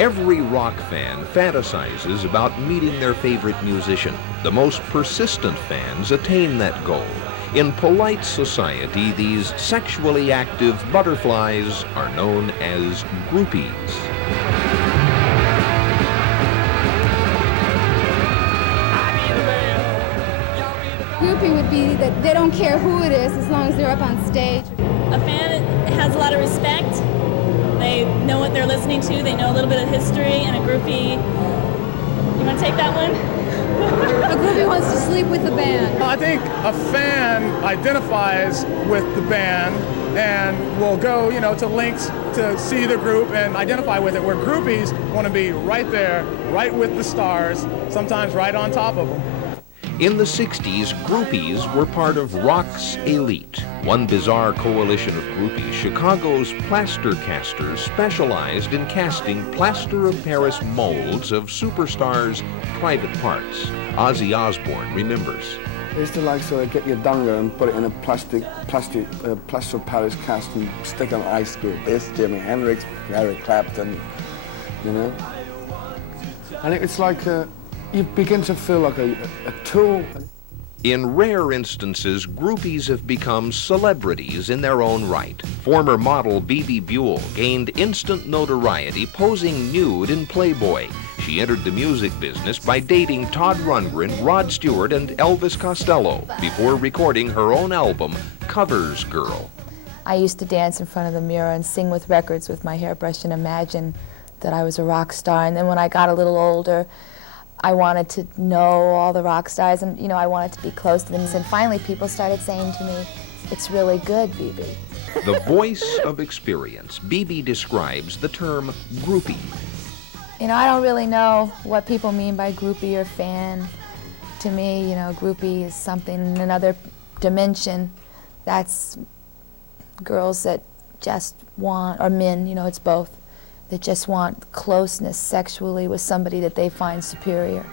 Every rock fan fantasizes about meeting their favorite musician. The most persistent fans attain that goal. In polite society, these sexually active butterflies are known as groupies. Groupie would be that they don't care who it is as long as they're up on stage. A fan has a lot of respect. They know what they're listening to. They know a little bit of history. And a groupie, you want to take that one? A groupie wants to sleep with the band. I think a fan identifies with the band and will go, to links to see the group and identify with it, where groupies want to be right there, right with the stars, sometimes right on top of them. In the 60s, groupies were part of rock's elite. One bizarre coalition of groupies, Chicago's plaster casters, specialized in casting plaster of Paris molds of superstars' private parts. Ozzy Osbourne remembers. They used to sort of get your donga and put it in a plaster of Paris cast and stick on ice scoop. This, Jimi Hendrix, Eric Clapton, I think it's like you begin to feel like a tool. In rare instances, groupies have become celebrities in their own right. Former model Bebe Buell gained instant notoriety posing nude in Playboy. She entered the music business by dating Todd Rundgren, Rod Stewart, and Elvis Costello before recording her own album, Covers Girl. I used to dance in front of the mirror and sing with records with my hairbrush and imagine that I was a rock star. And then when I got a little older, I wanted to know all the rock stars, and I wanted to be close to them. And finally people started saying to me, "It's really good, Bebe." The voice of experience, Bebe describes the term groupie. I don't really know what people mean by groupie or fan. To me, groupie is something in another dimension. That's girls that just want, or men, it's both, that just want closeness sexually with somebody that they find superior.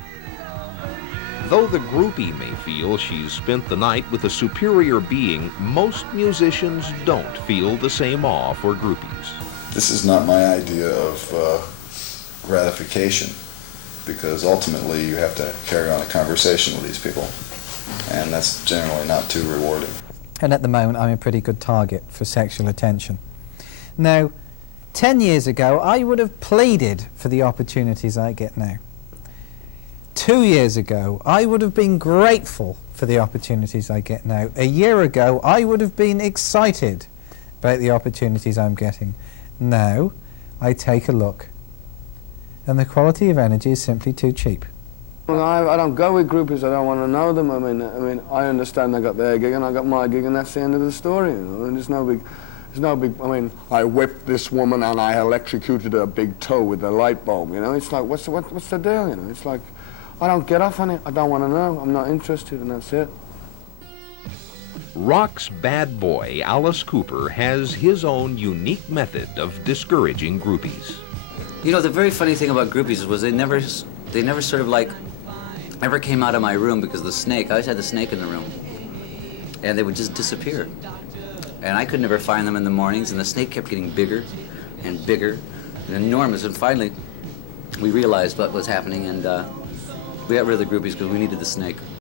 Though the groupie may feel she's spent the night with a superior being, most musicians don't feel the same awe for groupies. This is not my idea of gratification, because ultimately you have to carry on a conversation with these people, and that's generally not too rewarding. And at the moment I'm a pretty good target for sexual attention. Now, 10 years ago, I would have pleaded for the opportunities I get now. 2 years ago, I would have been grateful for the opportunities I get now. A year ago, I would have been excited about the opportunities I'm getting. Now, I take a look, and the quality of energy is simply too cheap. Well, I don't go with groupies. I don't want to know them. I mean, I understand they got their gig and I got my gig, and that's the end of the story. And there's no big. I whipped this woman and I electrocuted her big toe with a light bulb, It's like, what's the deal, It's like, I don't get off on it. I don't want to know. I'm not interested, and that's it. Rock's bad boy, Alice Cooper, has his own unique method of discouraging groupies. The very funny thing about groupies was they never sort of ever came out of my room because of the snake. I always had the snake in the room, and they would just disappear. And I could never find them in the mornings, and the snake kept getting bigger and bigger and enormous. And finally, we realized what was happening, and we got rid of the groupies because we needed the snake.